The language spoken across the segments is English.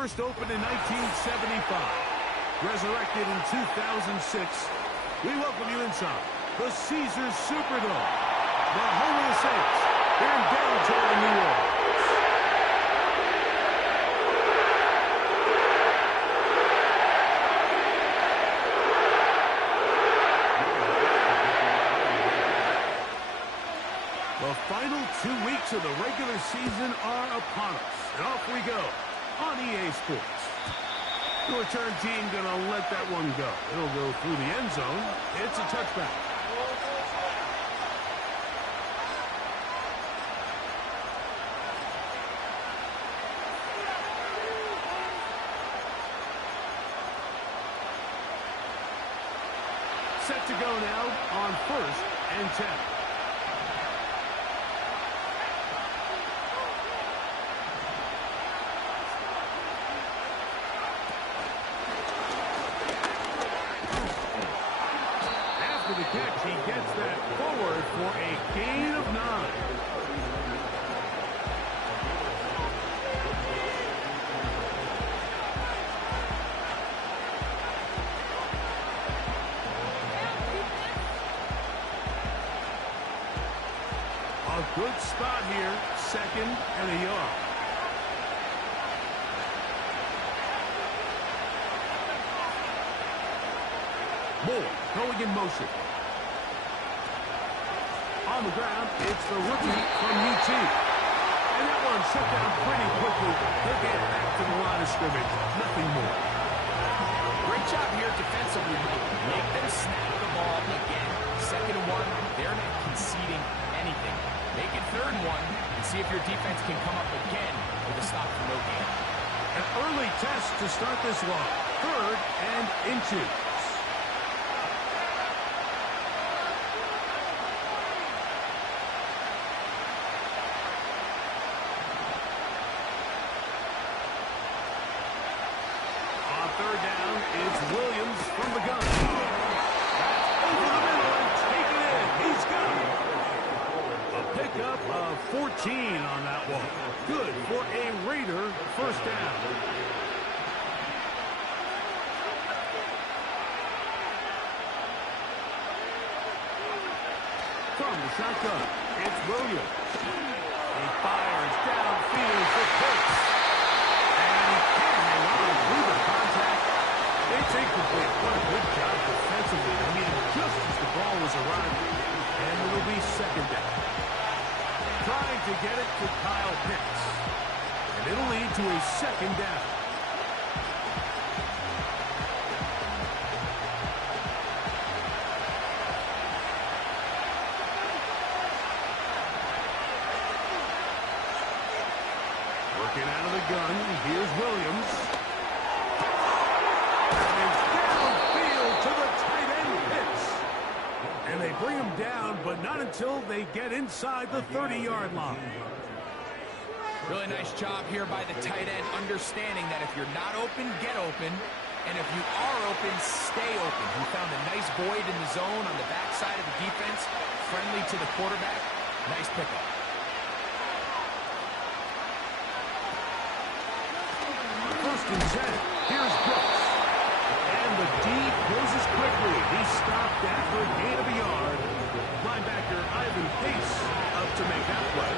First opened in 1975. Resurrected in 2006. We welcome you inside the Caesars Superdome, the home of the Saints, here in downtown New Orleans. The final 2 weeks of the regular season are upon us. And off we go on EA Sports. The return team going to let that one go. It'll go through the end zone. It's a touchback. Set to go now on 1st and 10. The catch, he gets that forward for a gain of 9. A good spot here, 2nd and a yard. Moore going in motion. On the ground, it's the rookie from UT. And that one shut down pretty quickly. He'll get back to the line of scrimmage. Nothing more. Great job here defensively, Mike. Make them snap the ball again. 2nd and 1, they're not conceding anything. Make it 3rd and 1 and see if your defense can come up again with a stop for no gain. An early test to start this one. 3rd and inches. It's Williams from the gun. That's over the middle and taken in. He's got it. A pickup of 14 on that one. Good for a Raider first down. From the shotgun, it's Williams. He fires downfield for Pitts. And he can't hang on through the contact. It's incomplete. What a good job defensively. I mean, just as the ball was arriving. And it'll be 2nd down. Trying to get it to Kyle Pitts. And it'll lead to a 2nd down. Working out of the gun. Here's Williams. And they bring him down, but not until they get inside the 30-yard line. Really nice job here by the tight end, understanding that if you're not open, get open. And if you are open, stay open. He found a nice void in the zone on the backside of the defense, friendly to the quarterback. Nice pickup. First and 10. Here's Brooks. And the D closes quickly. He stopped after a gain of a yard. Linebacker Ivan Pace up to make that play.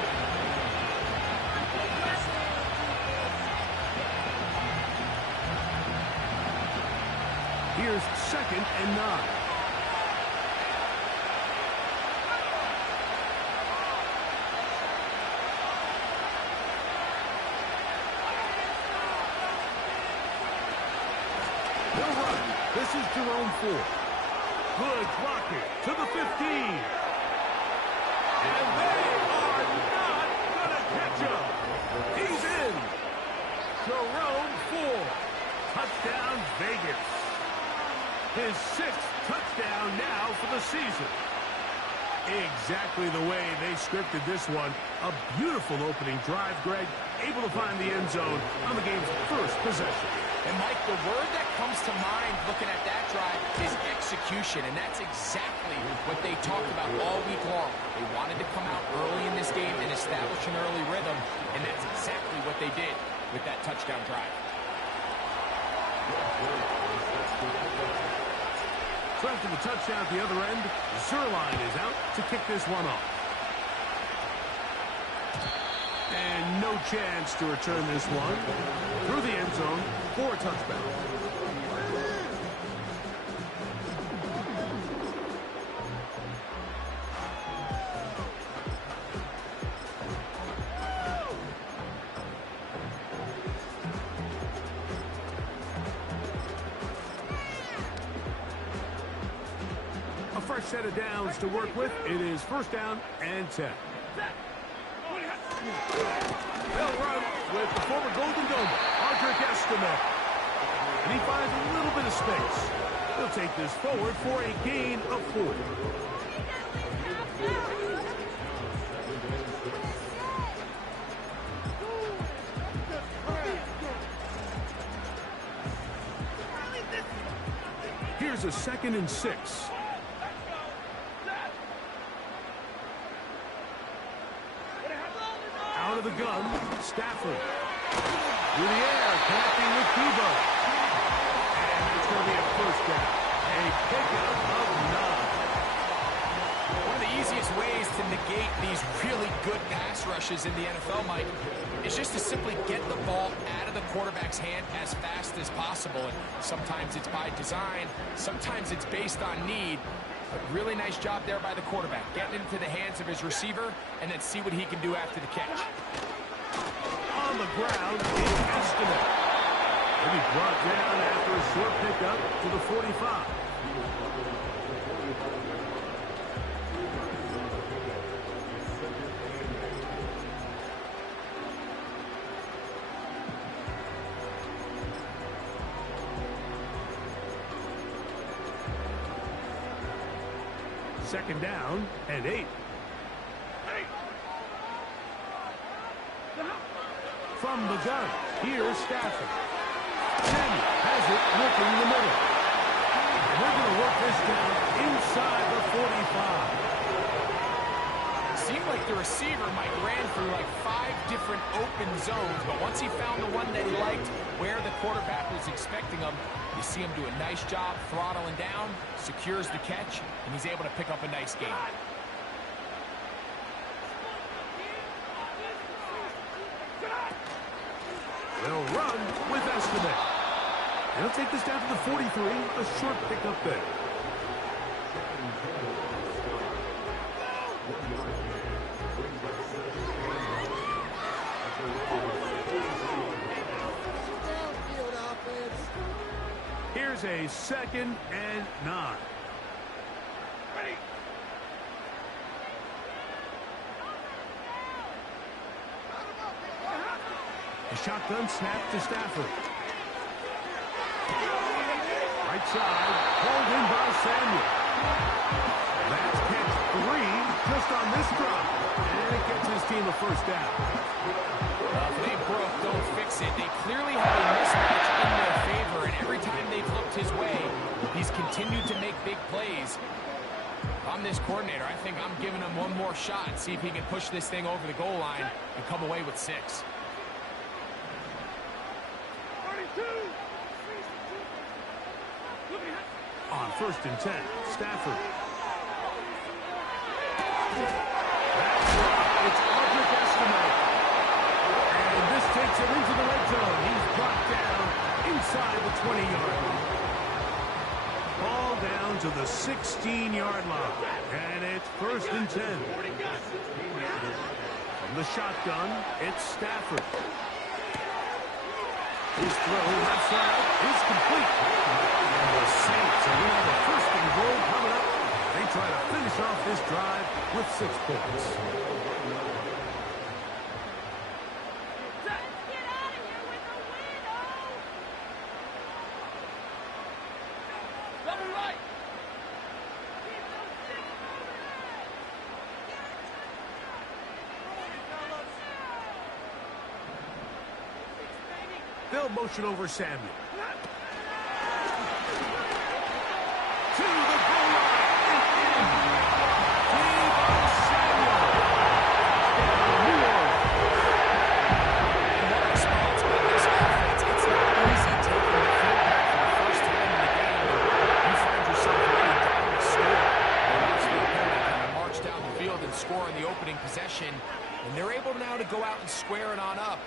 Here's 2nd and 9. This is Jerome Ford. Good blocking to the 15. And they are not going to catch him. He's in. Jerome Ford. Touchdown, Vegas. His 6th touchdown now for the season. Exactly the way they scripted this one. A beautiful opening drive, Greg. Able to find the end zone on the game's first possession. And, Mike, the word that comes to mind looking at that drive is execution, and that's exactly what they talked about all week long. They wanted to come out early in this game and establish an early rhythm, and that's exactly what they did with that touchdown drive. So after the touchdown at the other end, Zerline is out to kick this one off. And no chance to return this one through the end zone for a touchback. A fresh set of downs to work with. It is first down and 10. They'll run with the former Golden Domer, Audric Estime. And he finds a little bit of space. He'll take this forward for a gain of 4. Here's a 2nd and 6. Out of the gun, Stafford. Through the air, connecting with Debo. And it's going to be a first down. A pickup of 9. One of the easiest ways to negate these really good pass rushes in the NFL, Mike, is just to simply get the ball out of the quarterback's hand as fast as possible. And sometimes it's by design, sometimes it's based on need. But really nice job there by the quarterback, getting into the hands of his receiver, and then see what he can do after the catch. On the ground is Estime. He'll be brought down after a short pickup to the 45. Second down and 8. From the gun, here's Stafford. Samuel has it looking in the middle. And they're going to work this down inside the 45. Seemed like the receiver, Mike, ran through like 5 different open zones, but once he found the one that he liked, where the quarterback was expecting him, you see him do a nice job throttling down, secures the catch, and he's able to pick up a nice gain. They'll run with Estime. They'll take this down to the 43, a short pickup there. Here's a 2nd and 9. A shotgun snap to Stafford. Right side, pulled in by Samuel. That's catch 3 just on this drop. And it gets his team a first down. If they broke, don't fix it. They clearly have a mismatch in their favor, and every time they've looked his way, he's continued to make big plays. If I'm this coordinator, I think I'm giving him one more shot and see if he can push this thing over the goal line and come away with 6. On 1st and 10, Stafford. That's right, it's Audric Estime. And this takes him into the red zone. He's brought down inside the 20-yard line. Ball down to the 16-yard line. And it's 1st and 10. From the shotgun, it's Stafford. His throw left side is complete. And the Saints are going to have a 1st and goal coming up. They try to finish off this drive with 6 points. They'll motion over Samuel. To the goal line and in. Debo Samuel. New Orleans. And what a response by this offense. It's not easy taking the fullback squaring on up.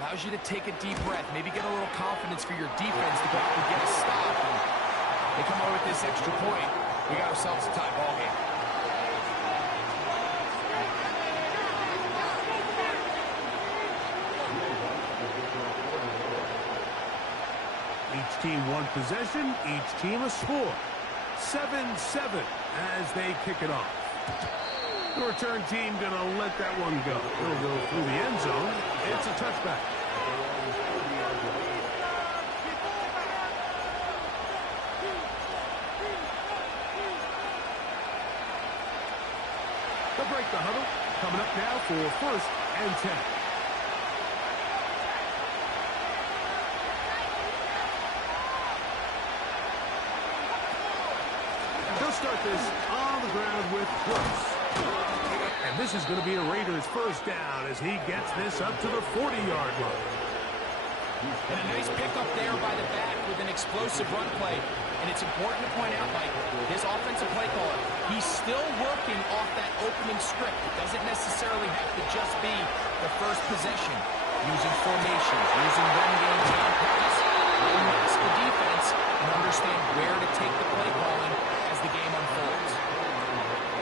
Allows you to take a deep breath, maybe get a little confidence for your defense to go out and get a stop. And they come away with this extra point. We got ourselves a tie ball game. Each team one possession, each team a score. 7-7 as they kick it off. The return team gonna let that one go. It'll go through the end zone. It's a touchback. They'll break the huddle. Coming up now for 1st and 10. They'll start this on the ground with Brooks. And this is going to be a Raiders first down as he gets this up to the 40-yard line. And a nice pickup there by the back with an explosive run play. And it's important to point out, Mike, this offensive play caller, he's still working off that opening script. It doesn't necessarily have to just be the first possession. Using formations, using run game and pass. He'll mask the defense and understand where to take the play calling as the game unfolds.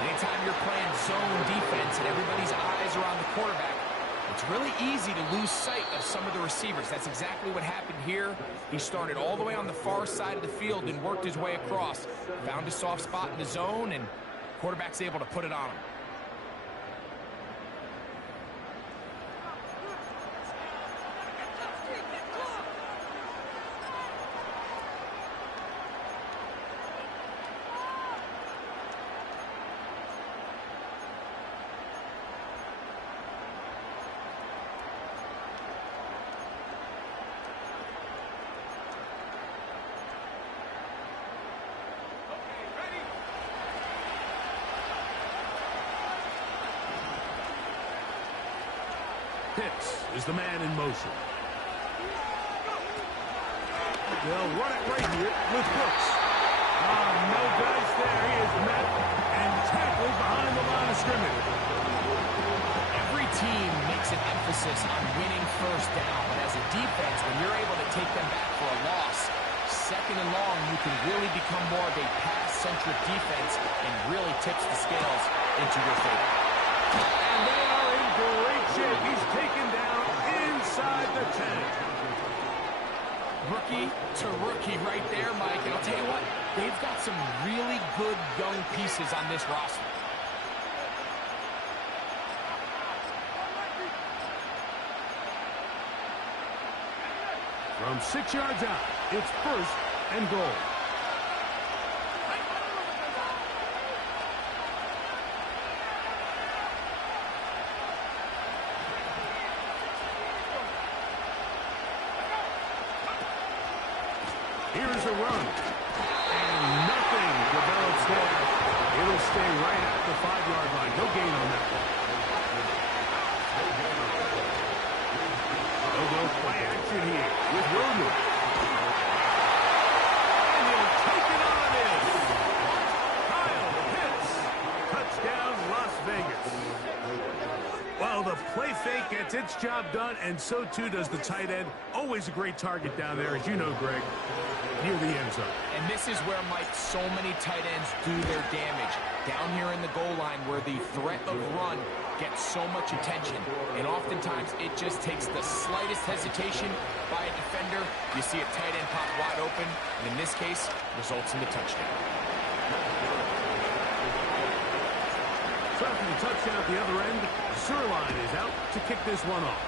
Anytime you're playing zone defense and everybody's eyes are on the quarterback, it's really easy to lose sight of some of the receivers. That's exactly what happened here. He started all the way on the far side of the field and worked his way across. Found a soft spot in the zone, and quarterback's able to put it on him. Pitts is the man in motion. They'll run it right here with Brooks. No dice there. He is met and tackled behind the line of scrimmage. Every team makes an emphasis on winning first down, but as a defense, when you're able to take them back for a loss, second and long, you can really become more of a pass-centric defense and really tips the scales into your favor. And they are in great shape. He's taken down inside the 10. Rookie to rookie right there, Mike. And I'll tell you what, they've got some really good young pieces on this roster. From 6 yards out, it's 1st and goal. Here's a run. And nothing develops there. It'll stay right at the 5-yard line. No gain on that one. They'll go play action here with Williams. And he'll take it on in. Kyle Pitts. Touchdown, Las Vegas. Well, the play fake gets its job done, and so too does the tight end. Always a great target down there, as you know, Greg, near the end zone. And this is where, Mike, so many tight ends do their damage. Down here in the goal line where the threat of run gets so much attention. And oftentimes it just takes the slightest hesitation by a defender. You see a tight end pop wide open, and in this case, results in the touchdown. So after the touchdown at the other end, Zerline is out to kick this one off.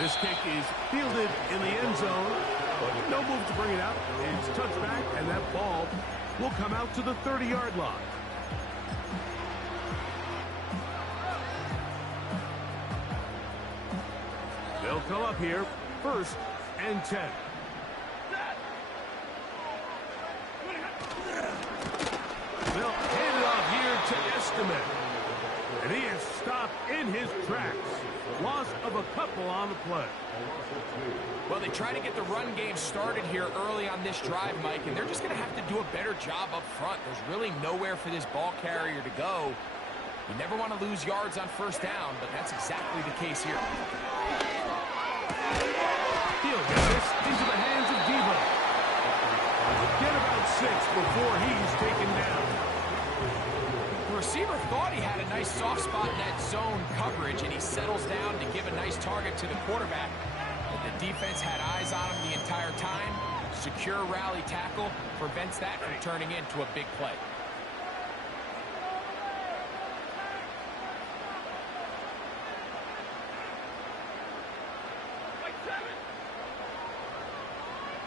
This kick is fielded in the end zone, but no move to bring it out. It's touchback, and that ball will come out to the 30-yard line. They'll come up here, 1st and 10. They'll hand it off here to Estimate. And he is stopped in his tracks. Loss of a couple on the play. Well, they try to get the run game started here early on this drive, Mike, and they're just going to have to do a better job up front. There's really nowhere for this ball carrier to go. You never want to lose yards on first down, but that's exactly the case here. He'll get this into the hands of Debo. Get about 6 before he's taken down. The receiver thought he had a nice soft spot in that zone coverage, and he settles down to give a nice target to the quarterback. But the defense had eyes on him the entire time. Secure rally tackle prevents that from turning into a big play.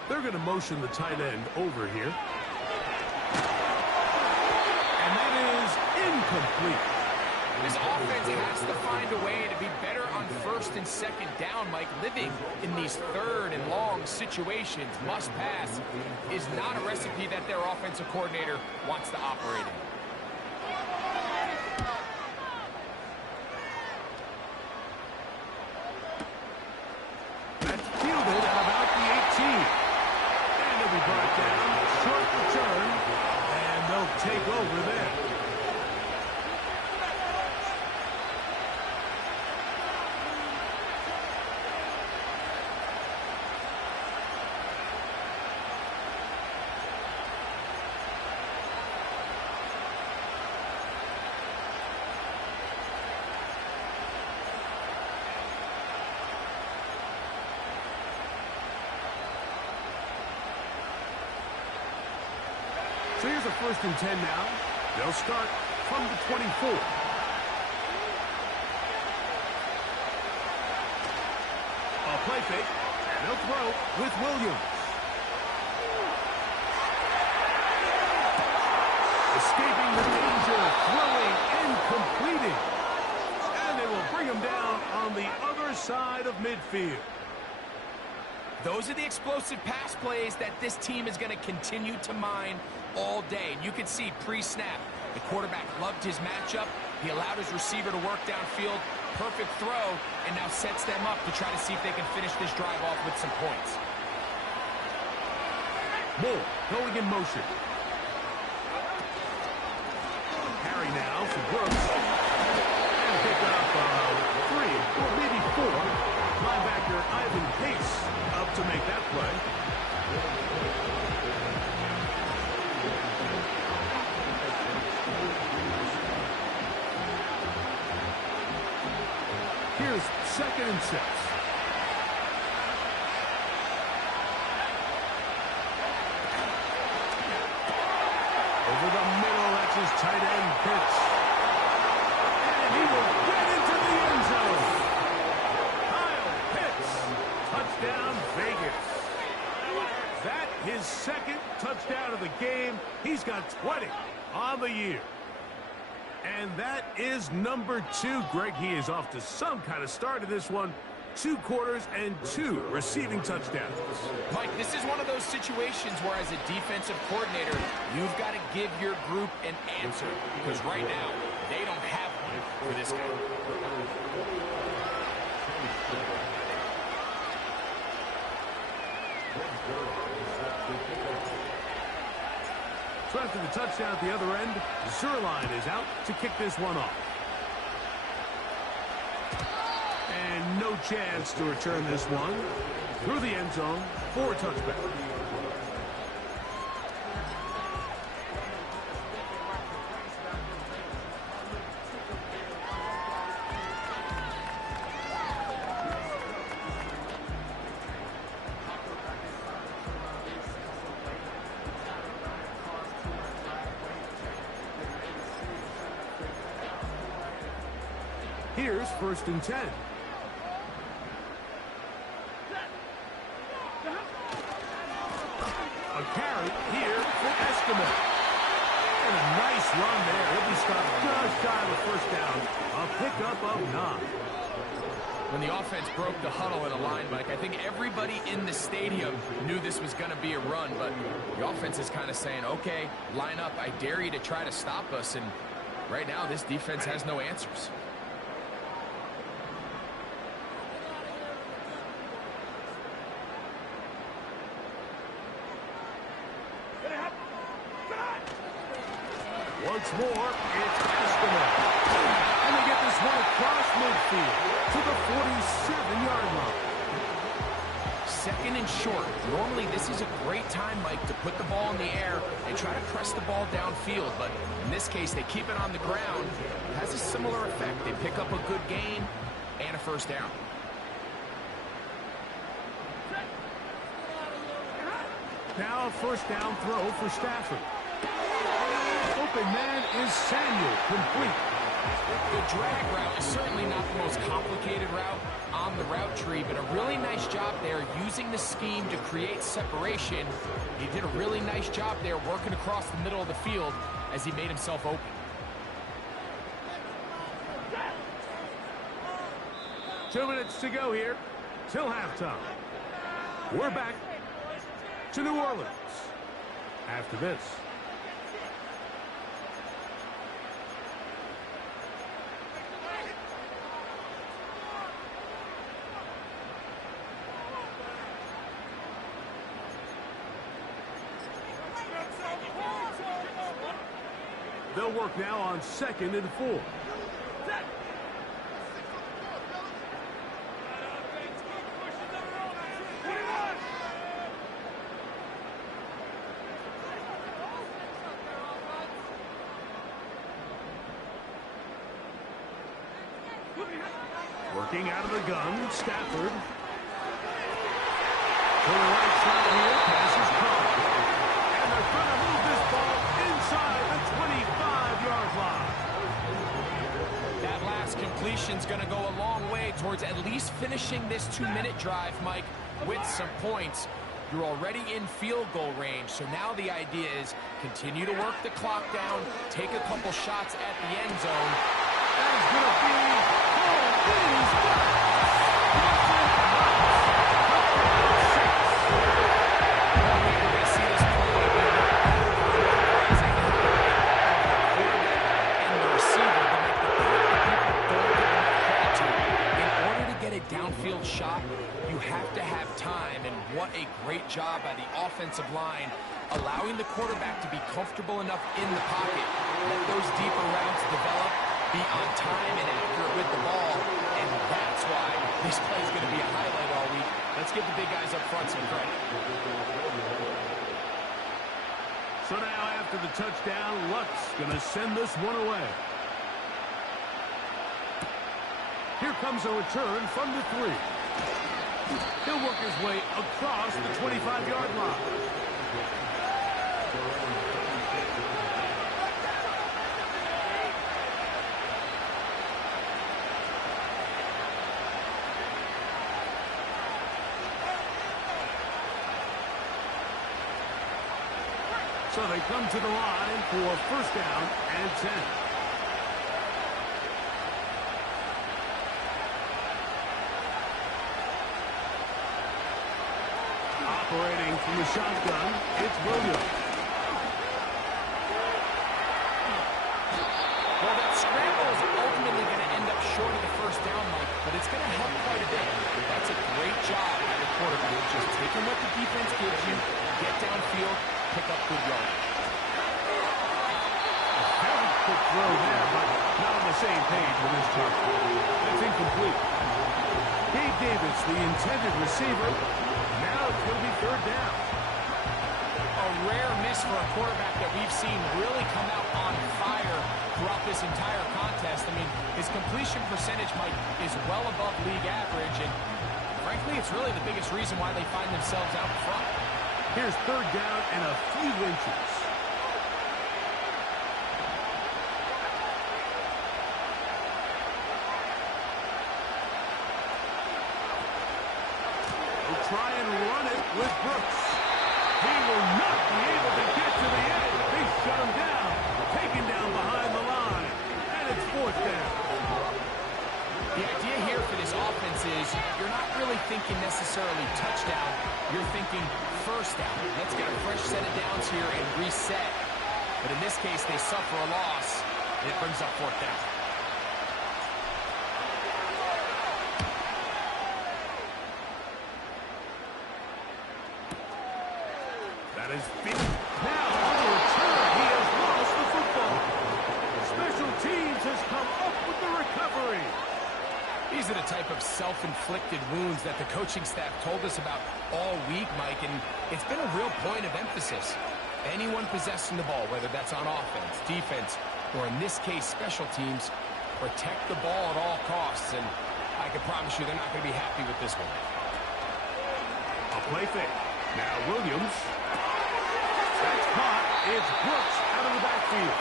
They're going to motion the tight end over here. And that is incomplete. This offense has to find a way to be better on first and second down, Mike. Living in these third and long situations, must pass, is not a recipe that their offensive coordinator wants to operate in. That's fielded at about the 18. And it'll be brought down. Short return. And they'll take over there. So here's a 1st and 10 now. They'll start from the 24. A play fake, and they'll throw with Williams. Escaping the danger, throwing and completing. And they will bring him down on the other side of midfield. Those are the explosive pass plays that this team is going to continue to mine all day. And you can see pre-snap, the quarterback loved his matchup. He allowed his receiver to work downfield. Perfect throw, and now sets them up to try to see if they can finish this drive off with some points. Moore going in motion. Carry now for Brooks. And pick up 3 or maybe 4. Linebacker Ivan Pace up to make that play. Here's 2nd and 6. Over the middle, that's his tight end pitch. And he will get into the end zone. Kyle Pitts, touchdown Vegas. That his 2nd touchdown of the game. He's got 20 on the year. And that is number 2. Greg, he is off to some kind of start in this one. 2 quarters and 2 receiving touchdowns. Mike, this is one of those situations where as a defensive coordinator, you've got to give your group an answer. Because right now, they don't have one for this guy. So after the touchdown at the other end, Zerline is out to kick this one off. And no chance to return this one through the end zone for a touchback. Here's 1st and 10. A carry here for Estimate. And a nice run there. He'll be stopped just shy of a 1st down. A pickup of 9. When the offense broke the huddle in a line, Mike, I think everybody in the stadium knew this was going to be a run, but the offense is kind of saying, okay, line up, I dare you to try to stop us, and right now this defense has no answers. Once more, it's Eskimo. And they get this one across midfield to the 47-yard line. Second and short. Normally, this is a great time, Mike, to put the ball in the air and try to press the ball downfield. But in this case, they keep it on the ground. It has a similar effect. They pick up a good gain and a first down. Now a first down throw for Stafford. Open man is Samuel, complete. The drag route is certainly not the most complicated route on the route tree, but a really nice job there using the scheme to create separation. He did a really nice job there working across the middle of the field as he made himself open. Two minutes to go here till halftime. We're back to New Orleans after this. They'll work now on 2nd and 4. Working out of the gun, Stafford. To the right side here, pass is caught. And they're going to move this ball inside the 25-yard line. That last completion's going to go a long way towards at least finishing this 2-minute drive, Mike, with some points. You're already in field goal range, so now the idea is continue to work the clock down, take a couple shots at the end zone. That's going to be He's got it. Downfield shot, you have to have time, and what a great job by the offensive line, allowing the quarterback to be comfortable enough in the pocket, let those deeper routes develop, be on time and accurate with the ball, and that's why this play is going to be a highlight all week. Let's give the big guys up front some credit. So now after the touchdown, Luck's going to send this one away. Here comes a return from the 3. He'll work his way across the 25-yard line. So they come to the line for first down and 10. Operating from the shotgun, it's Williams. Well, that scramble is ultimately going to end up short of the first down, Mike, but it's going to help quite a bit. That's a great job by the quarterback, just taking what the defense gives you, get downfield, pick up good yardage. Very quick throw there, but not on the same page with this time. That's incomplete. Gabe Davis, the intended receiver. Now it's going to be third down. A rare miss for a quarterback that we've seen really come out on fire throughout this entire contest. I mean, his completion percentage, Mike, is well above league average, and frankly, it's really the biggest reason why they find themselves out in front. Here's third down and a few inches. They'll try and run it with Brooks. He will not be able to get to the edge. They shut him down. Taken down behind the line. And it's fourth down. The idea here for this offense is you're not really thinking necessarily touchdown. You're thinking first down. Let's get a fresh set of downs here and reset. But in this case, they suffer a loss, and it brings up fourth down. That is fit. Now on the return, he has lost the football. These are the type of self-inflicted wounds that the coaching staff told us about all week, Mike, and it's been a real point of emphasis. Anyone possessing the ball, whether that's on offense, defense, or in this case, special teams, protect the ball at all costs, and I can promise you they're not going to be happy with this one. A play fake. Now Williams. That's caught. It's Brooks out of the backfield.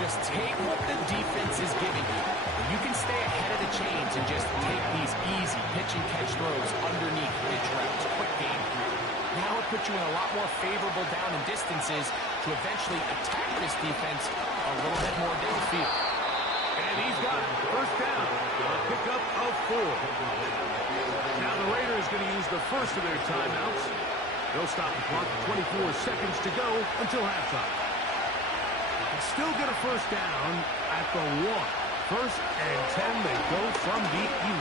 Just take what the defense is giving you. And you can stay ahead of the chains and just take these easy pitch and catch throws underneath pitch routes, quick game. Now it puts you in a lot more favorable down and distances to eventually attack this defense a little bit more downfield. And he's got it. First down. A pickup of 4. Now the Raiders going to use the first of their timeouts. They'll stop the clock with 24 seconds to go until halftime. Still get a first down at the 1. First and 10, they go from the 11.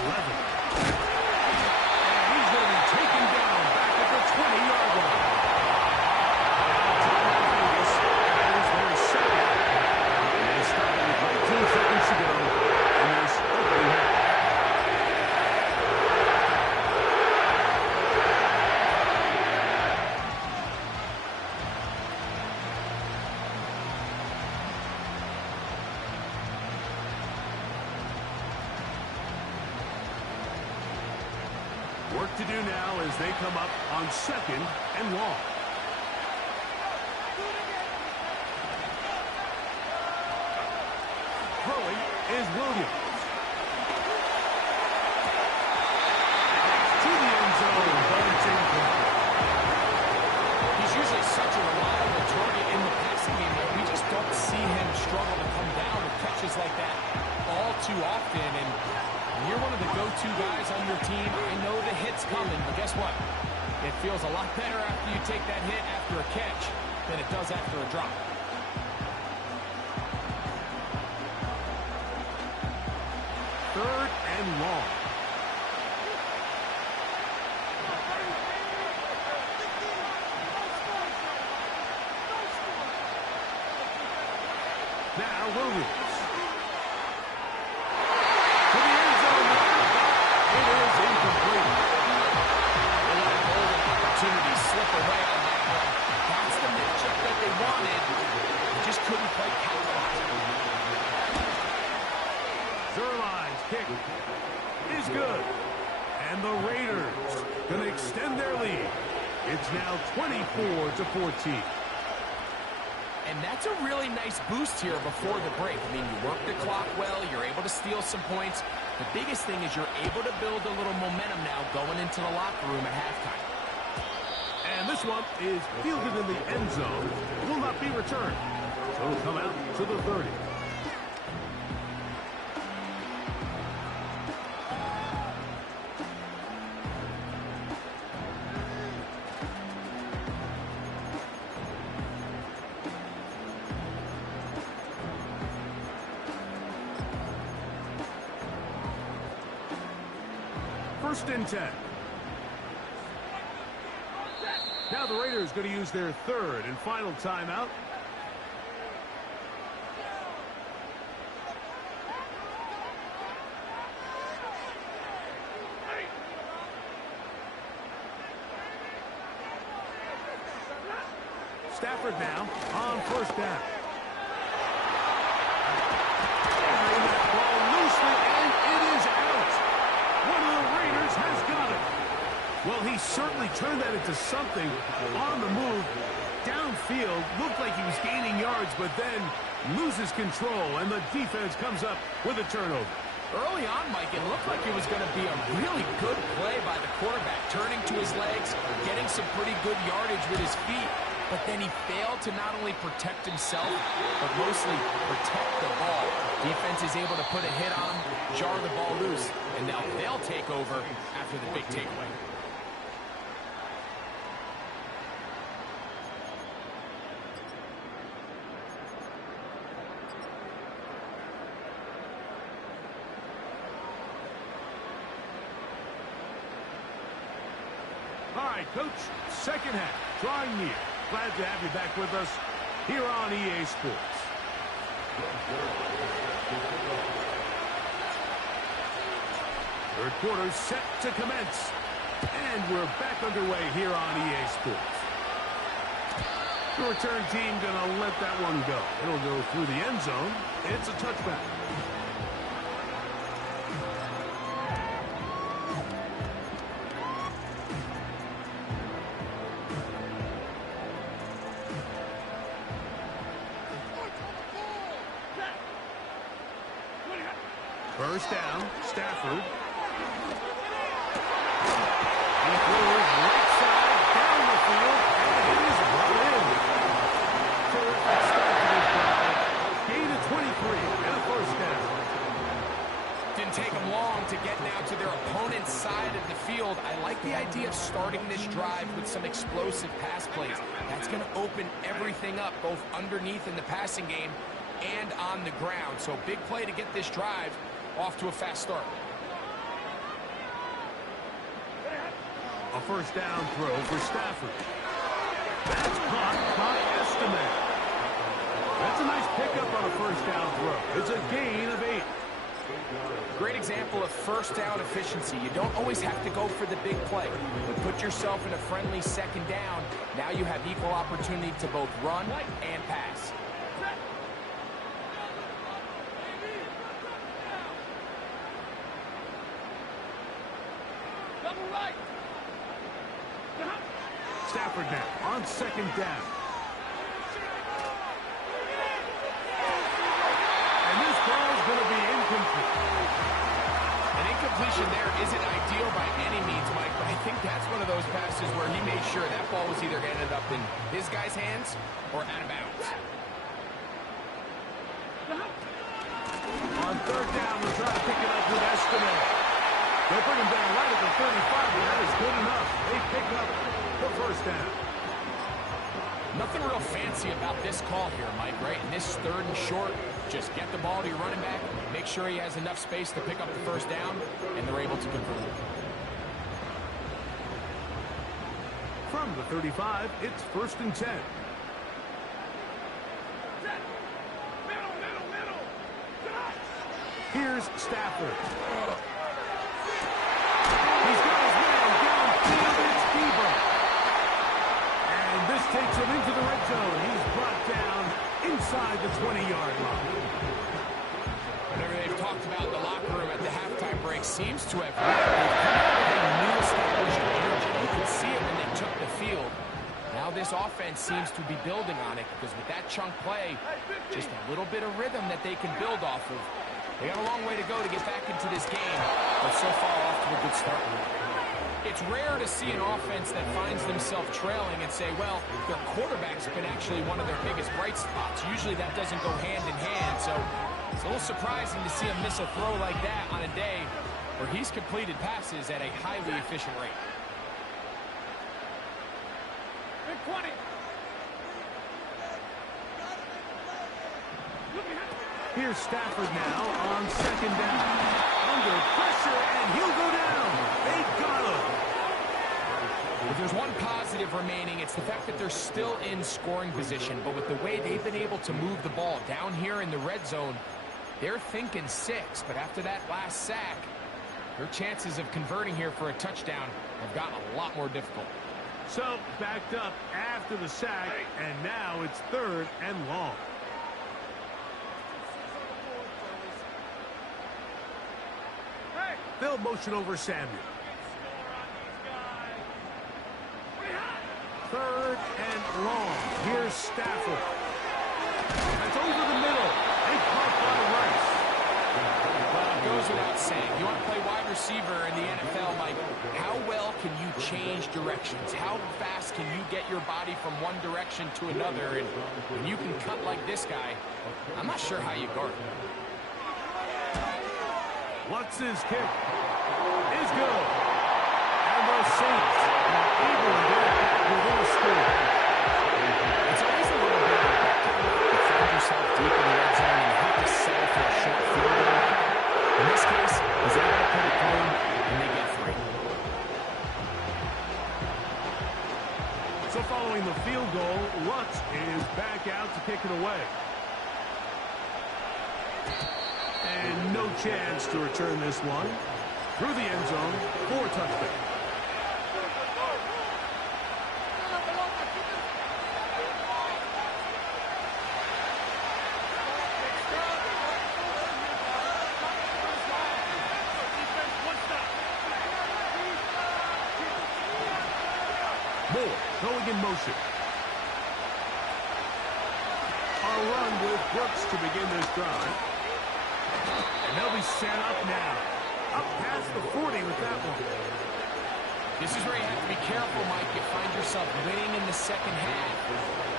And he's going to be taken down back at the 20-yard line. That is their second. And they stop it with 19 seconds to go in this opening half. Work to do now as they come up on 2nd and long. Throwing is Williams. To the end zone, but it's incomplete. He's usually such a reliable target in the passing game, but we just don't see him struggle to come down with catches like that all too often. And you're one of the go-to guys on your team. I know the hit's coming, but guess what? It feels a lot better after you take that hit after a catch than it does after a drop. Third and long. Now Williams. To the end zone. It is incomplete. They let a golden opportunity slip away on that one. That's the matchup that they wanted. They just couldn't quite capitalize on it. Zerline's kick is good. And the Raiders going to extend their lead. It's now 24-14. And that's a really nice boost here before the break. I mean, you work the clock well, you're able to steal some points. The biggest thing is you're able to build a little momentum now going into the locker room at halftime. And this one is fielded in the end zone. Will not be returned. So it'll come out to the 30. First and 10. Now the Raiders going to use their third and final timeout. Stafford now on first down. Ball loosely, and it is out. One of the Raiders has got it. Well, he certainly turned that into something on the move. Downfield, looked like he was gaining yards, but then loses control, and the defense comes up with a turnover. Early on, Mike, it looked like it was going to be a really good play by the quarterback, turning to his legs, getting some pretty good yardage with his feet. But then he failed to not only protect himself, but mostly protect the ball. Defense is able to put a hit on him, jar the ball loose, and now they'll take over after the big takeaway. All right, Coach, second half, drawing near. Glad to have you back with us here on EA Sports. Third quarter set to commence. And we're back underway here on EA Sports. The return team going to let that one go. It'll go through the end zone. It's a touchback. First down, Stafford. He throws right side down the field, and it is brought in. Terrific start to this drive. Gain of 23 and a first down. Didn't take them long to get now to their opponent's side of the field. I like the idea of starting this drive with some explosive pass plays. That's going to open everything up, both underneath in the passing game and on the ground. So big play to get this drive off to a fast start. A first down throw for Stafford. That's caught by Pcen. That's a nice pickup on a first down throw. It's a gain of 8. Great example of first down efficiency. You don't always have to go for the big play, but put yourself in a friendly second down. Now you have equal opportunity to both run and pass. Stafford now on second down. And this ball's going to be incomplete. An incompletion there isn't ideal by any means, Mike, but I think that's one of those passes where he made sure that ball was either ended up in his guy's hands or out of bounds. On third down, we'll try to pick it up with Pcen. They'll bring him down right at the 35, and that is good enough. They pick up the first down. Nothing real fancy about this call here, Mike, right? In this third and short, just get the ball to your running back, make sure he has enough space to pick up the first down, and they're able to convert. From the 35, it's 1st and 10. Here's Stafford. He's got his man downfield. It's Debo. And this takes him into the red zone. He's brought down inside the 20-yard line. Whatever they've talked about in the locker room at the halftime break seems to have a new established energy. You could see it when they took the field. Now this offense seems to be building on it because with that chunk play, just a little bit of rhythm that they can build off of. They got a long way to go to get back into this game, but so far off to a good start. It's rare to see an offense that finds themselves trailing and say, well, their quarterback's been actually one of their biggest bright spots. Usually that doesn't go hand in hand, so it's a little surprising to see him miss a throw like that on a day where he's completed passes at a highly efficient rate. 20. Here's Stafford now on second down. Under pressure, and he'll go down. They got him. If there's one positive remaining, it's the fact that they're still in scoring position. But with the way they've been able to move the ball down here in the red zone, they're thinking 6. But after that last sack, their chances of converting here for a touchdown have gotten a lot more difficult. So, backed up after the sack, and now it's 3rd and long. They'll motion over Samuel. 3rd and long. Here's Stafford. That's over the middle. They caught by Rice. Well, it goes without saying. You want to play wide receiver in the NFL, Mike. How well can you change directions? How fast can you get your body from one direction to another? And when you can cut like this guy, I'm not sure how you guard him. Watson's kick is good. And the Saints are able to get back within a score. It's always a little bit of you find yourself deep in the red zone and you have to settle for a short field goal. In this case, he's able to put it through, and they get 3. So following the field goal, Lutz is back out to kick it away. And no chance to return this one. through the end zone for a touchdown. Moore going in motion. A run with Brooks to begin this drive. And they'll be set up now. Up past the 40 with that one. This is where you have to be careful, Mike. You find yourself winning in the second half.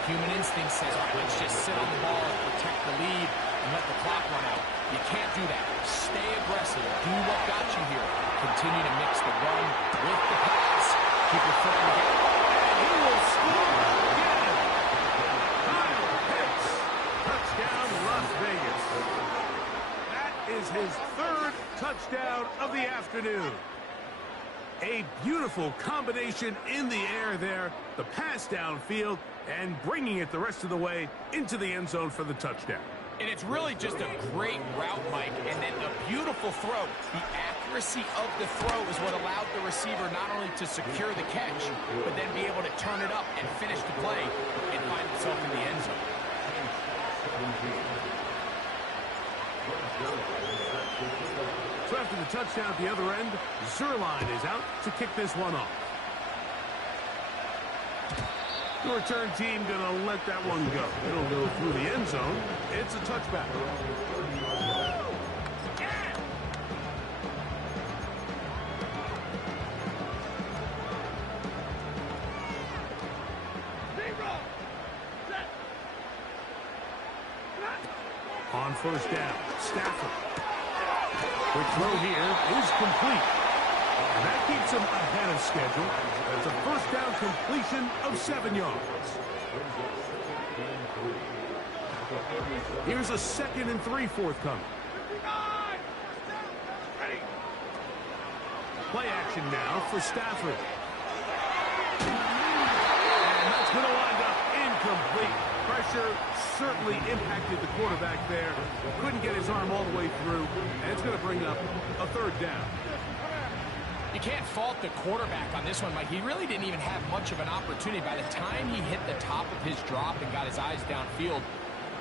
Human instinct says, all right, let's just sit on the ball and protect the lead and let the clock run out. You can't do that. Stay aggressive. Do what got you here. Continue to mix the run with the pass. Keep your foot on the gas. And he will score again. Kyle Pitts. Touchdown, Las Vegas. That is his third touchdown of the afternoon. A beautiful combination in the air there. The pass downfield and bringing it the rest of the way into the end zone for the touchdown. And it's really just a great route, Mike, and then a beautiful throw. The accuracy of the throw is what allowed the receiver not only to secure the catch, but then be able to turn it up and finish the play and find himself in the end zone. So after the touchdown at the other end, Zerline is out to kick this one off. The return team going to let that one go. It'll go through the end zone. It's a touchback. On first down, Stafford. Quick throw here is complete. And that keeps him ahead of schedule. That's a first down completion of 7 yards. Here's a 2nd and 3 forthcoming. Play action now for Stafford. And that's going to wind up incomplete. Pressure certainly impacted the quarterback there. Couldn't get his arm all the way through. And it's going to bring up a 3rd down. You can't fault the quarterback on this one, Mike. He really didn't even have much of an opportunity. By the time he hit the top of his drop and got his eyes downfield,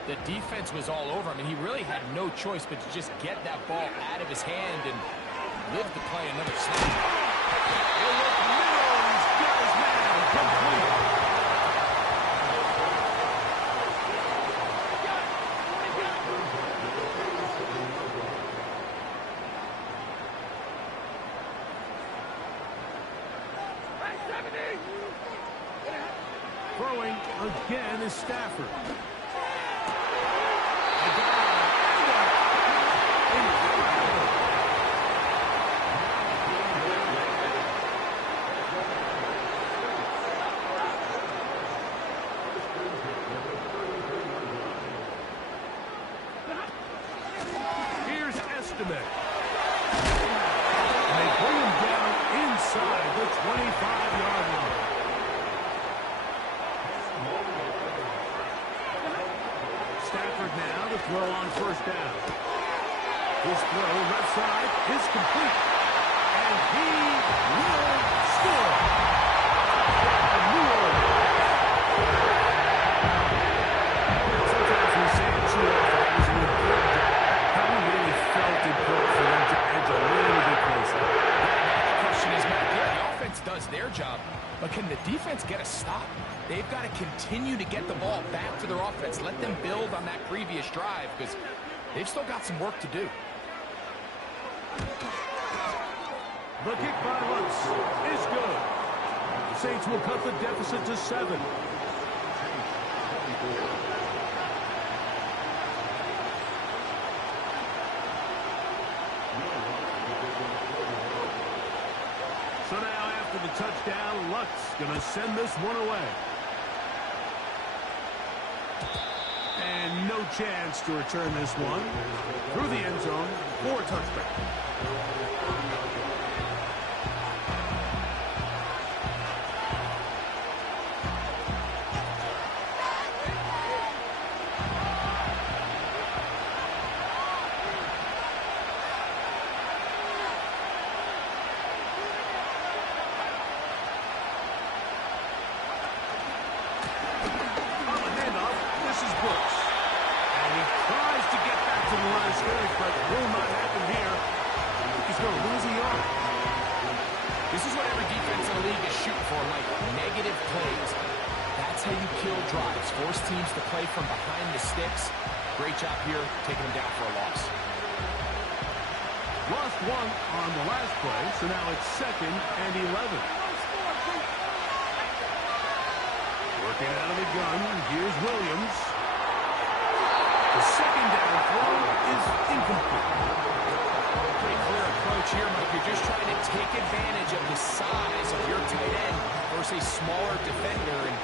the defense was all over him, and he really had no choice but to just get that ball out of his hand and live to play another snap. It was Mills, got his man, complete. Throwing again is Stafford. Here's Estimate. And they bring him down inside the 25-yard line. Stafford now to throw on first down. His throw left side is complete. And he will score. New Orleans. Sometimes we say it too often. It was an important job. How we really felt important for them to edge a little bit closer. The question is, Matt, yeah, the offense does their job, but can the defense get a stop? They've got to continue to get the ball back to their offense. Let them build on that previous drive because they've still got some work to do. The kick by Lutz is good. The Saints will cut the deficit to 7. So now after the touchdown, Lutz going to send this one away. And no chance to return this one through the end zone for a touchback. is Brooks. And he tries to get back to the line of scrimmage, but will not happen here. He's going to lose a yard. This is what every defense in the league is shooting for, like negative plays. That's how you kill drives. Force teams to play from behind the sticks. Great job here, taking them down for a loss. Lost one on the last play, so now it's 2nd and 11. Working out of the gun, here's Williams. The second down throw is incomplete. Pretty clear approach here, Mike. You're just trying to take advantage of the size of your tight end versus a smaller defender, and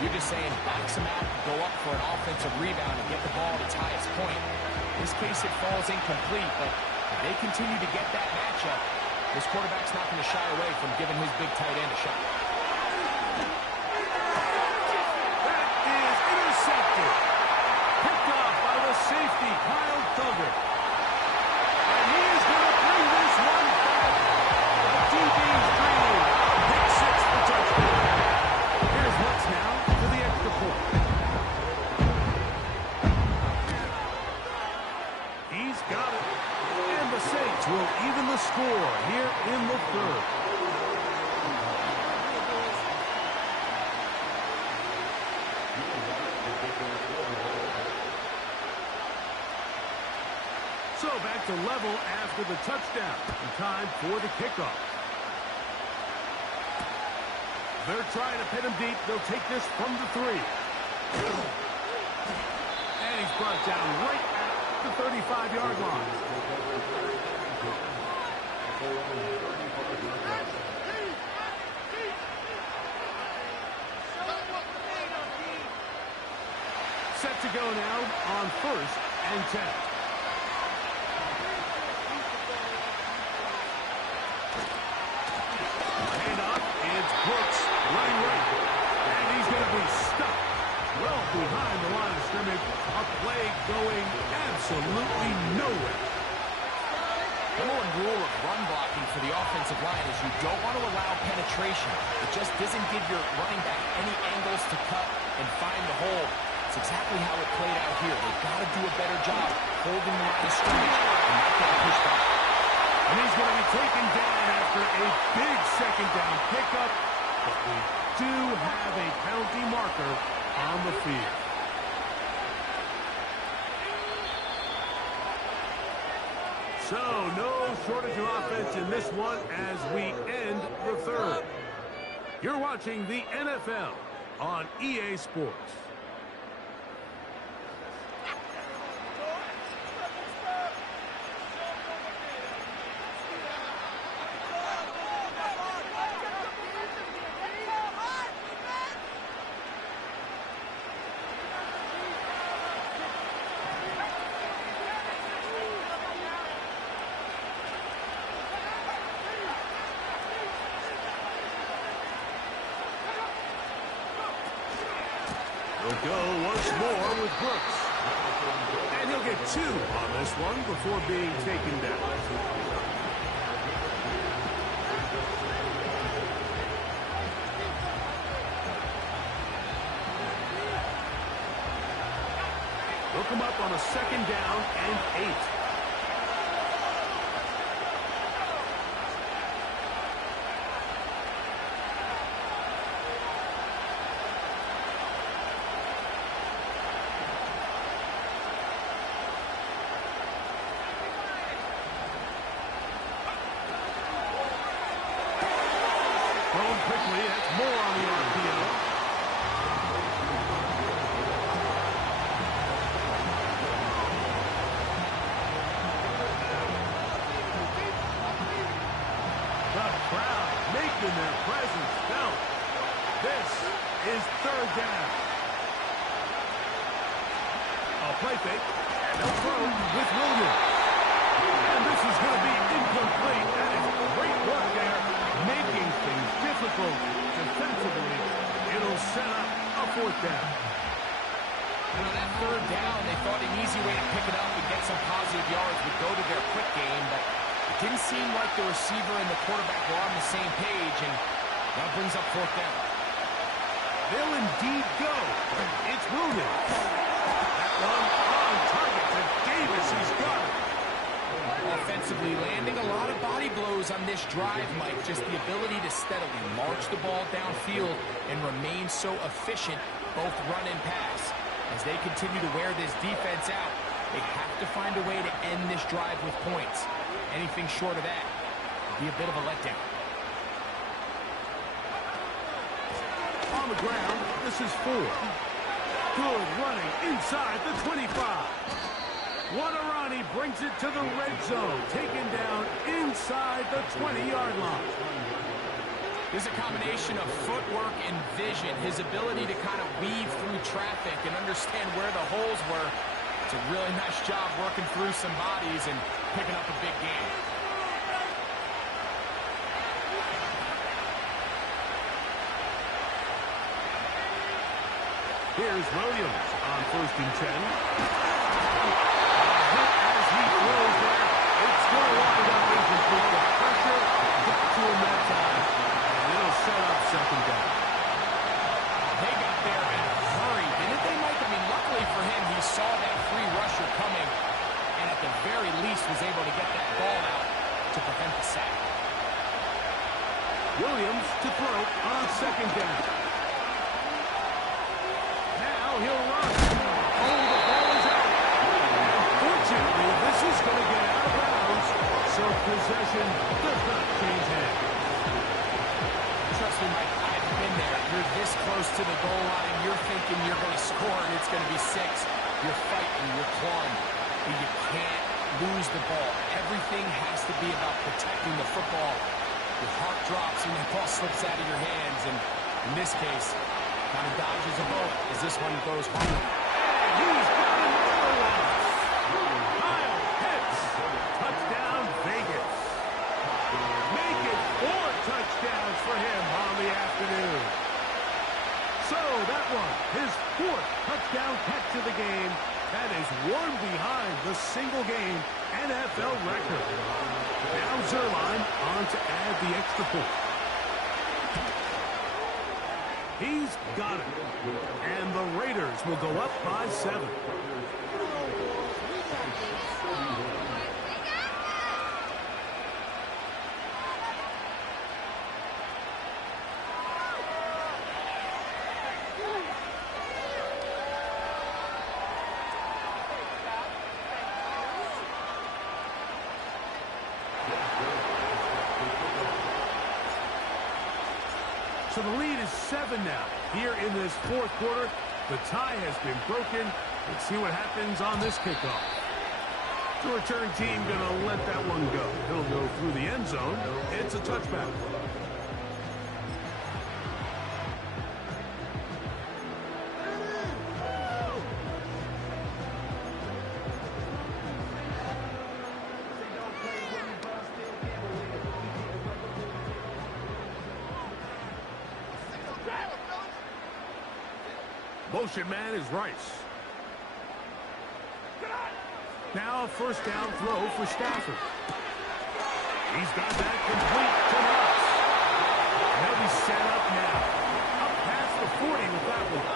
you're just saying box him out, go up for an offensive rebound, and get the ball at its highest point. In this case, it falls incomplete, but if they continue to get that matchup, this quarterback's not going to shy away from giving his big tight end a shot. That is intercepted. Picked off by the safety, Kyle Duggar. And he is going to bring this one back. The DB's dream. Pick 6 for touchdown. Here's Wentz now for the extra point. He's got it. And the Saints will even the score here in the 3rd. So back to level after the touchdown. And time for the kickoff. They're trying to pin him deep. They'll take this from the 3. And he's brought down right at the 35-yard line. Set to go now on 1st and 10. Brooks running right, and he's going to be stuck well behind the line of scrimmage. A play going absolutely nowhere. Number one rule of run blocking for the offensive line is you don't want to allow penetration. It just doesn't give your running back any angles to cut and find the hole. It's exactly how it played out here. They've got to do a better job holding the line of scrimmage and not getting pushed back. And he's going to be taken down after a big 2nd down pickup. But we do have a penalty marker on the field. So no shortage of offense in this one as we end the 3rd. You're watching the NFL on EA Sports. He'll go once more with Brooks. And he'll get 2 on this one before being taken down. He'll come up on a 2nd down and 8. Thrown quickly, that's more on the RPO. The crowd making their presence felt. This is 3rd down. A play fake, and they'll throw with Williams. And this is going to be incomplete. That is great work there, making things difficult defensively. It'll set up a 4th down. And on that 3rd down, they thought an easy way to pick it up and get some positive yards would go to their quick game, but it didn't seem like the receiver and the quarterback were on the same page, and that brings up 4th down. They'll indeed go. It's Williams. one on target to Davis. He's got it. Offensively, landing a lot of body blows on this drive, Mike. Just the ability to steadily march the ball downfield and remain so efficient, both run and pass. As they continue to wear this defense out, they have to find a way to end this drive with points. Anything short of that would be a bit of a letdown. On the ground, this is 4. Good running inside the 25. Waterani brings it to the red zone, taken down inside the 20-yard line. There's a combination of footwork and vision, his ability to kind of weave through traffic and understand where the holes were. It's a really nice job working through some bodies and picking up a big game. Here's Williams on 1st and 10. As he throws there, it's going to wind up incomplete. The pressure got to him that time, and it'll set up 2nd down. They got there in a hurry, didn't they, Mike? I mean, luckily for him, he saw that free rusher coming, and at the very least was able to get that ball out to prevent the sack. Williams to throw on 2nd down. Now he'll run. Oh, the ball is out. Unfortunately, this is going to get out of bounds, so possession does not change hands. Trust me, Mike, I've been there. You're this close to the goal line. You're thinking you're going to score, and it's going to be 6. You're fighting, you're clawing, and you can't lose the ball. Everything has to be about protecting the football. Your heart drops and the ball slips out of your hands, and in this case, kind of dodges a bullet as this one goes home. And he's got another one. Kyle Pitts. Touchdown, Vegas. Make it 4 touchdowns for him on the afternoon. So that one, his 4th touchdown catch of the game. That is one behind the single-game NFL record. Now Zerline on to add the extra point. He's got it. And the Raiders will go up by 7. So the lead is 7 now. Here in this 4th quarter, the tie has been broken. Let's see what happens on this kickoff. The return team going to let that one go. He'll go through the end zone. It's a touchback. Motion man is Rice. Now a 1st down throw for Stafford. He's got that complete to Knox. They'll be set up now. Up past the 40 with that one.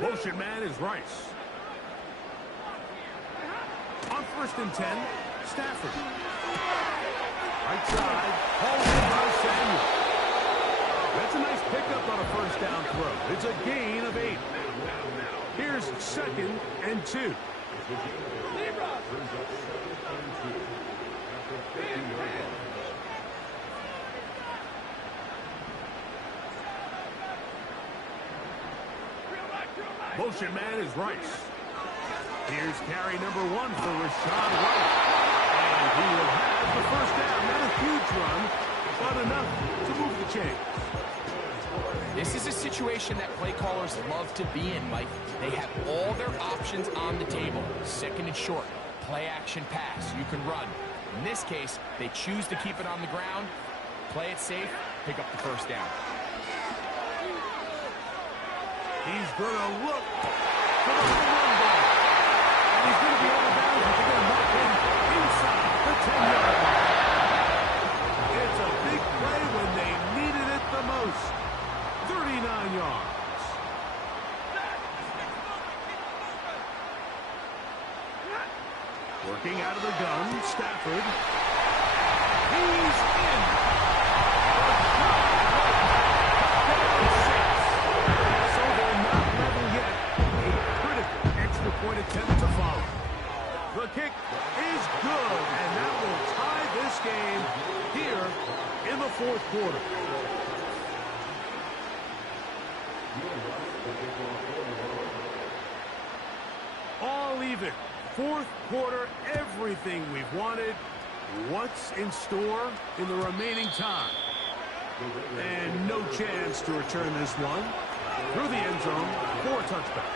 Motion man is Rice. On 1st and 10, Stafford. Right side, hauled in by Samuel. That's a nice pickup on a 1st down throw. It's a gain of 8. Here's 2nd and 2. Motion man is Rice. Here's carry number 1 for Rashad White. And he will have the 1st down. Not a huge run, but enough to move the chains. This is a situation that play callers love to be in, Mike. They have all their options on the table. 2nd and short, play action pass. You can run. In this case, they choose to keep it on the ground, play it safe, pick up the 1st down. He's going to look. for the home run ball. And he's going to be out of bounds, but they're going to mark him inside the 10-yard line. It's a big play when they needed it the most. 39 yards. Working out of the gun, Stafford. He's in. So they're not level yet. A critical extra point attempt to follow. The kick is good, and that will tie this game here in the fourth quarter. All even. Fourth quarter, everything we've wanted. What's in store in the remaining time? And no chance to return this one. Through the end zone for a touchback.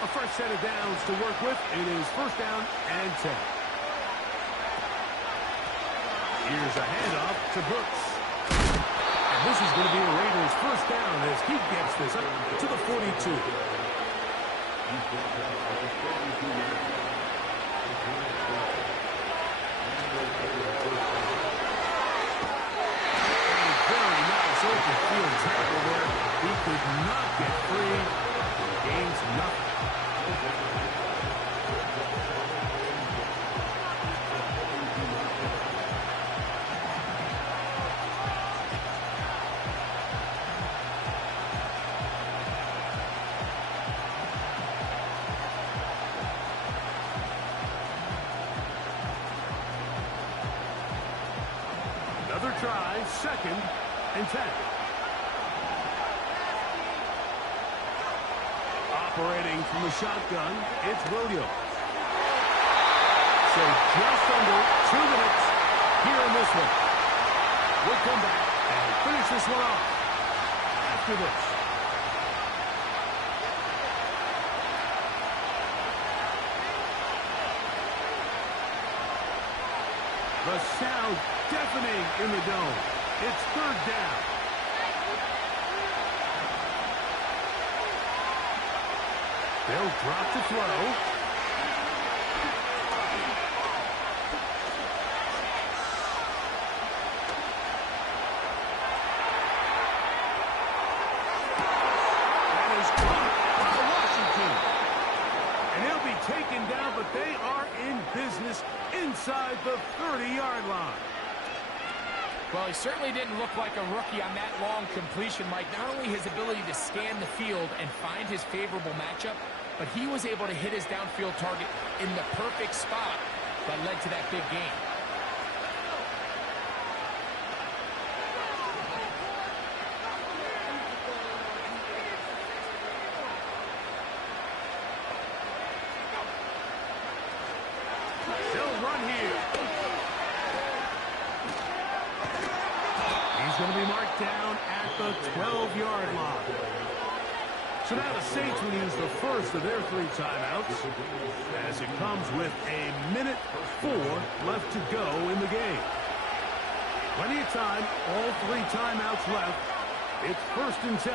A fresh set of downs to work with. It is first down and 10. Here's a handoff to Brooks. And this is going to be a Raiders first down as he gets this up to the 42. A very nice open field tackle there. He could not get free. He gains nothing. Another try, second and 10. Operating from the shotgun, it's Williams. So just under 2 minutes here in this one. We'll come back and finish this one off after this. The sound deafening in the dome. It's third down. They'll drop to throw. That is caught by Washington. And he'll be taken down, but they are in business inside the 30-yard line. Well, he certainly didn't look like a rookie on that long completion, Mike. Not only his ability to scan the field and find his favorable matchup, but he was able to hit his downfield target in the perfect spot that led to that big gain. They'll run here. Going to be marked down at the 12-yard line. So now the Saints will use the first of their 3 timeouts as it comes with 1:04 left to go in the game. Plenty of time, all 3 timeouts left. It's first and 10.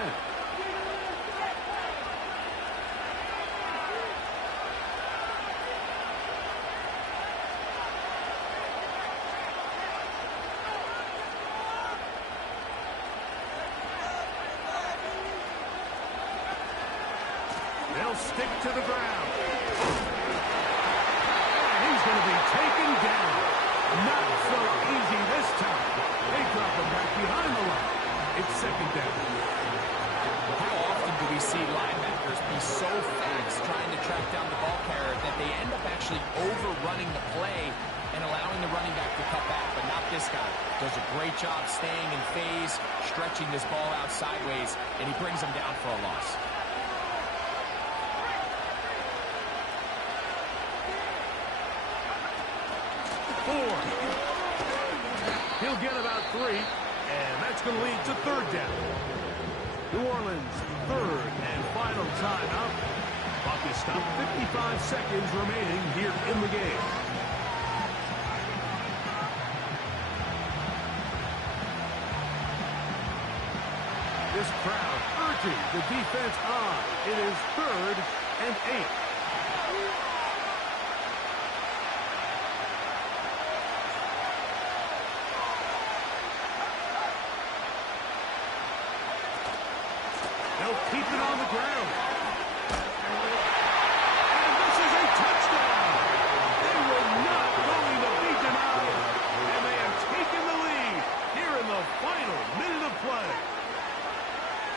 They'll stick to the ground. And he's going to be taken down. Not so easy this time. They drop him back behind the line. It's second down. How often do we see linebackers be so fast trying to track down the ball carrier that they end up actually overrunning the play and allowing the running back to cut back, but not this guy. Does a great job staying in phase, stretching this ball out sideways, and he brings them down for a loss. He'll get about 3, and that's going to lead to third down. New Orleans, third and final timeout. Clock is stopped, 55 seconds remaining here in the game. this crowd urging the defense on. It is 3rd and 8. They'll keep it on the ground. And this is a touchdown. They were not going to be denied. And they have taken the lead here in the final minute of play.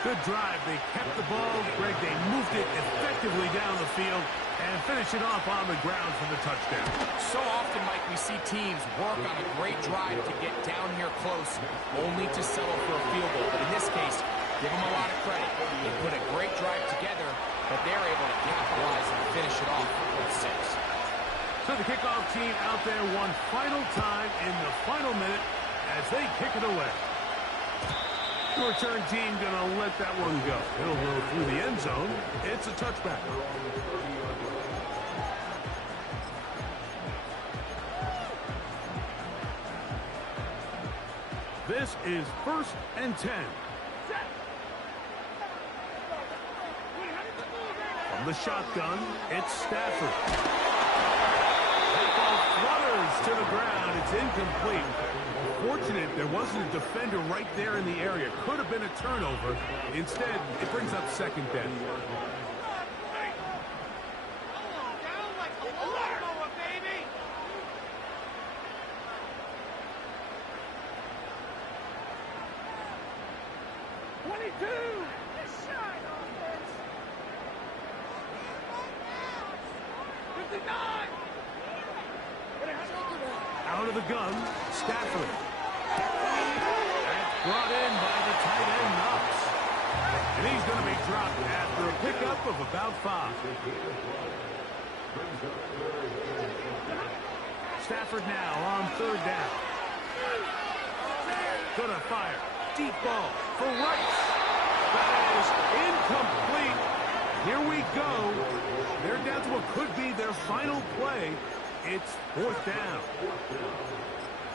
Good drive. They kept the ball. Greg, they moved it effectively down the field and finished it off on the ground for the touchdown. So often, Mike, we see teams work on a great drive to get down here close, only to settle for a field goal. But in this case, give them a lot of credit. They put a great drive together, but they're able to capitalize and finish it off with 6. So the kickoff team out there one final time in the final minute as they kick it away. The return team going to let that one go. It'll go through the end zone. It's a touchback. This is 1st and 10. From the shotgun, it's Stafford. That ball flutters to the ground. It's incomplete. Fortunate there wasn't a defender right there in the area. Could have been a turnover. Instead, it brings up 2nd down. Out of the gun, Stafford. That's brought in by the tight end, Knox. And he's going to be dropped after a pickup of about 5. Stafford now on 3rd down. Gonna fire. Deep ball for Rice. That is incomplete. Here we go. They're down to what could be their final play. It's 4th down.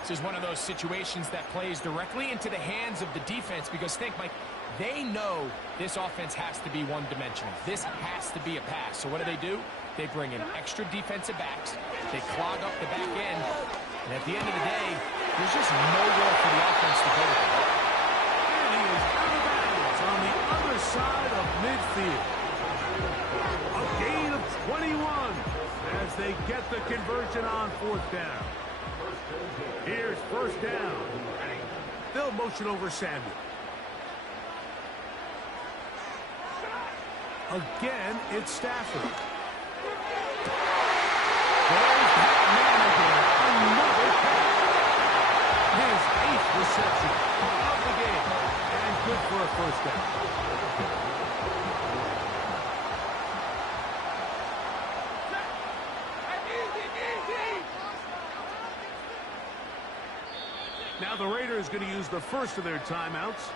This is one of those situations that plays directly into the hands of the defense because think, Mike, they know this offense has to be one-dimensional. This has to be a pass. So what do? They bring in extra defensive backs. They clog up the back end. And at the end of the day, there's just nowhere for the offense to go with it. And he is out of bounds on the other side of midfield. A gain of 21 as they get the conversion on 4th down. Here's 1st down. They'll motion over Samuel. Again, it's Stafford. There's that man again. Another catch. His 8th reception of the game. And good for a 1st down. Now the Raiders going to use the first of their timeouts.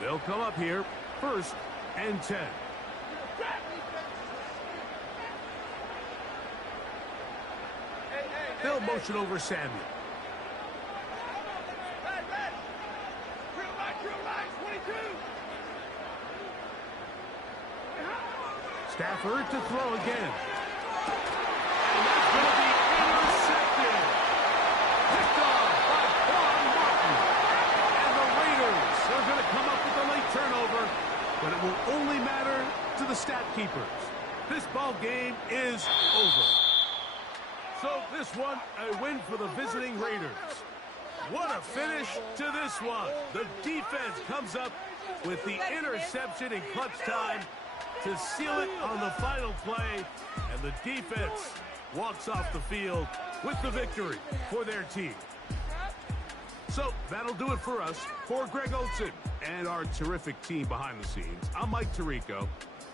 They'll come up here, 1st and 10. They'll motion over Samuel. Stafford to throw again. And that's going to be intercepted. Picked off by Quan Martin. And the Raiders are going to come up with a late turnover, but it will only matter to the stat keepers. This ball game is over. So this one, a win for the visiting Raiders. What a finish to this one. The defense comes up with the interception in clutch time to seal it on the final play. And the defense walks off the field with the victory for their team. So that'll do it for us. For Greg Olsen and our terrific team behind the scenes, I'm Mike Tirico.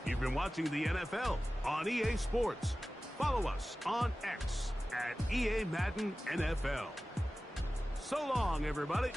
You've been watching the NFL on EA Sports. Follow us on X at EA Madden NFL. So long, everybody.